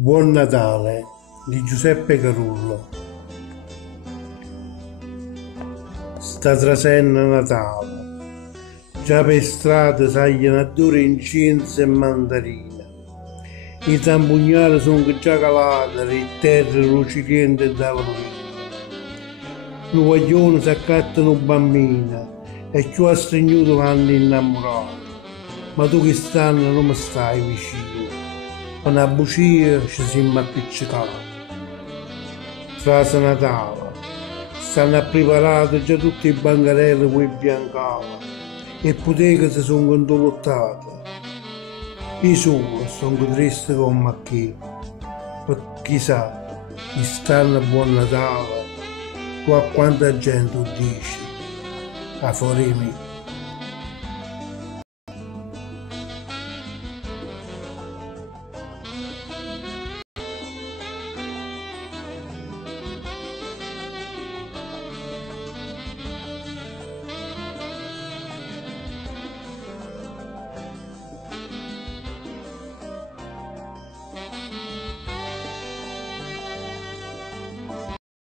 Buon Natale di Giuseppe Carullo. Sta trasenna Natale, già per strada sagliano odore incenso e mandarina. I zampugnali sono già calati, le terre luccichente da rovina. Lo guaglione si accattano bambina e più a stregnuto vanno innamorato. Ma tu che stanno non mi stai vicino, una bugia ci siamo appiccicati. Frase Natale, stanno preparati già tutti i bancarelli con i biancali e ipoteche si sono condolottate. Io solo sono triste come chi, perché chissà, quest'anno buon Natale, tu a quanta gente lo dici, a fuori me.